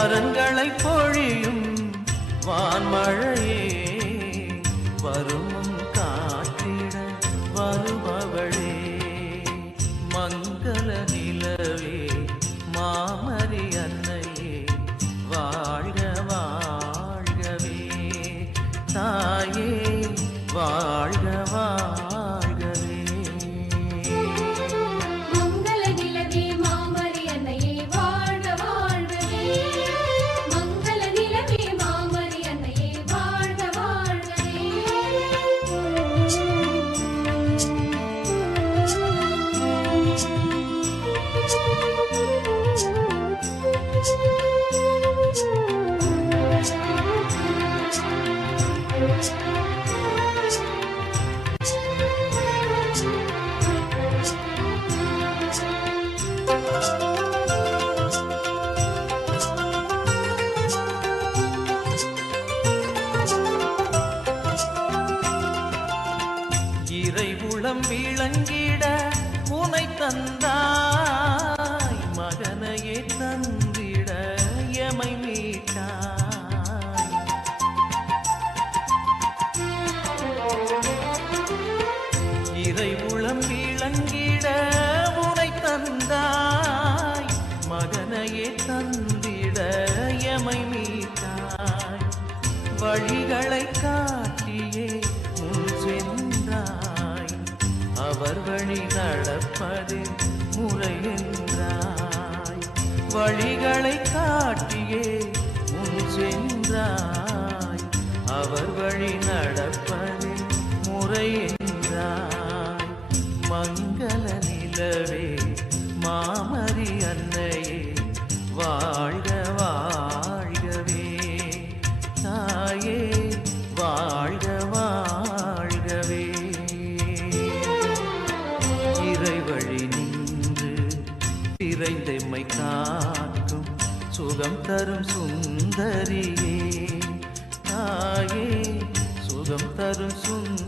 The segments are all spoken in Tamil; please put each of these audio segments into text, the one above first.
வாரங்களை பொழியும் வான்மழையே வரும் வழிகளை காட்டியே முன் சென்றாய். அவர் வழி நட தாயே தாயே சுகம் தரும் சுந்த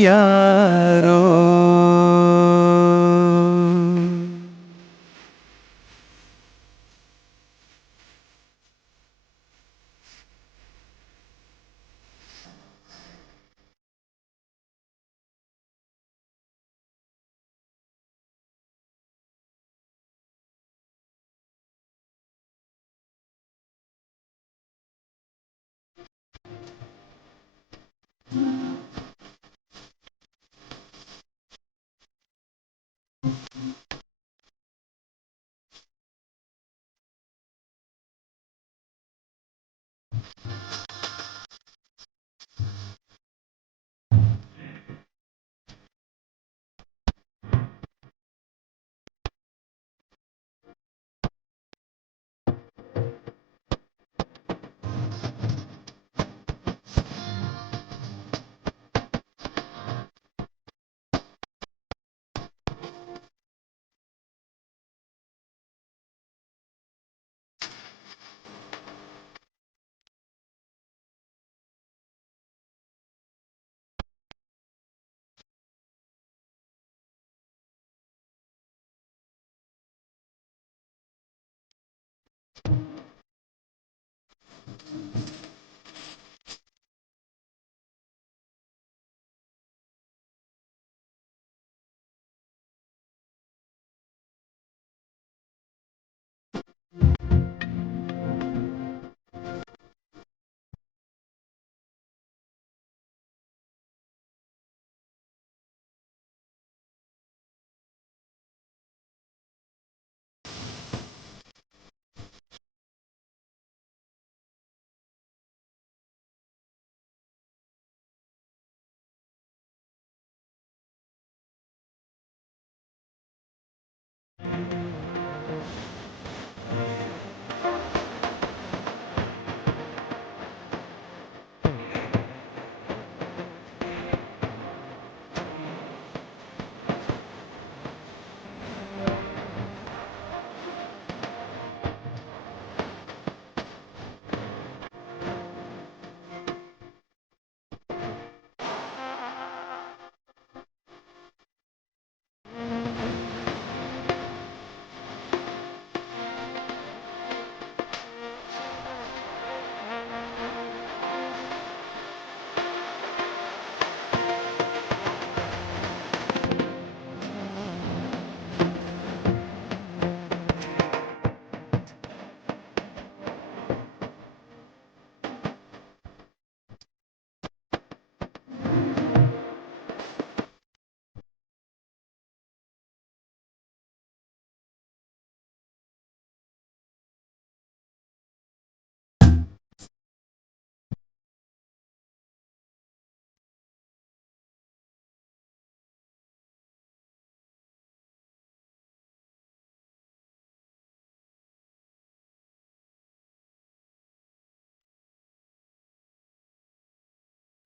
ಯಾರೋ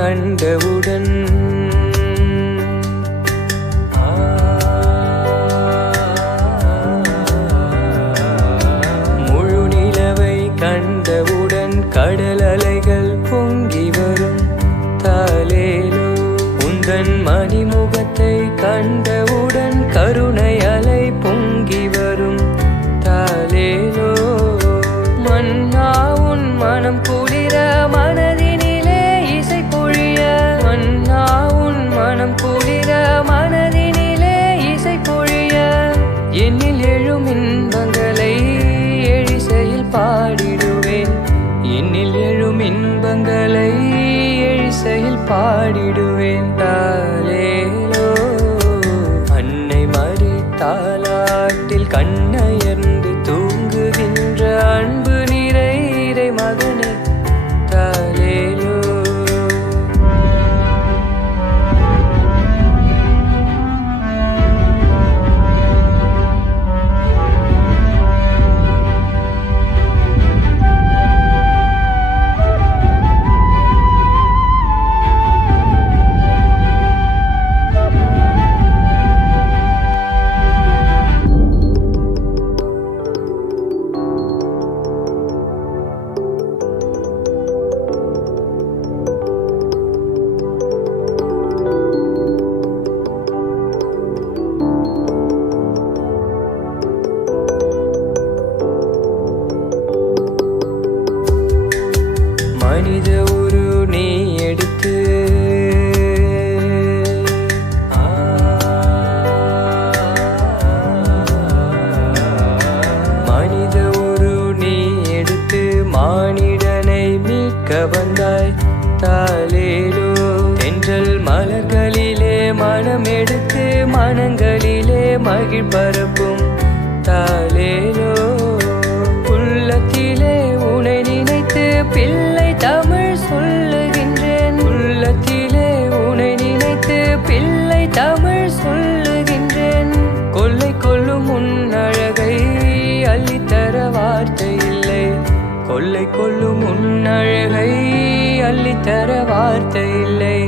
கண்டவுடன் தாலாட்டில் கண் பரப்பும் தாலேலோ உள்ளத்திலே உனை நினைத்து பிள்ளை தமிழ் சொல்லுகின்றேன். உள்ளத்திலே உனை நினைத்து பிள்ளை தமிழ் சொல்லுகின்றேன். கொள்ளை கொள்ளும் உன் அழகை அள்ளித்தர வார்த்தை இல்லை. கொள்ளை கொள்ளும் உன் அழகை அள்ளித்தர வார்த்தை இல்லை.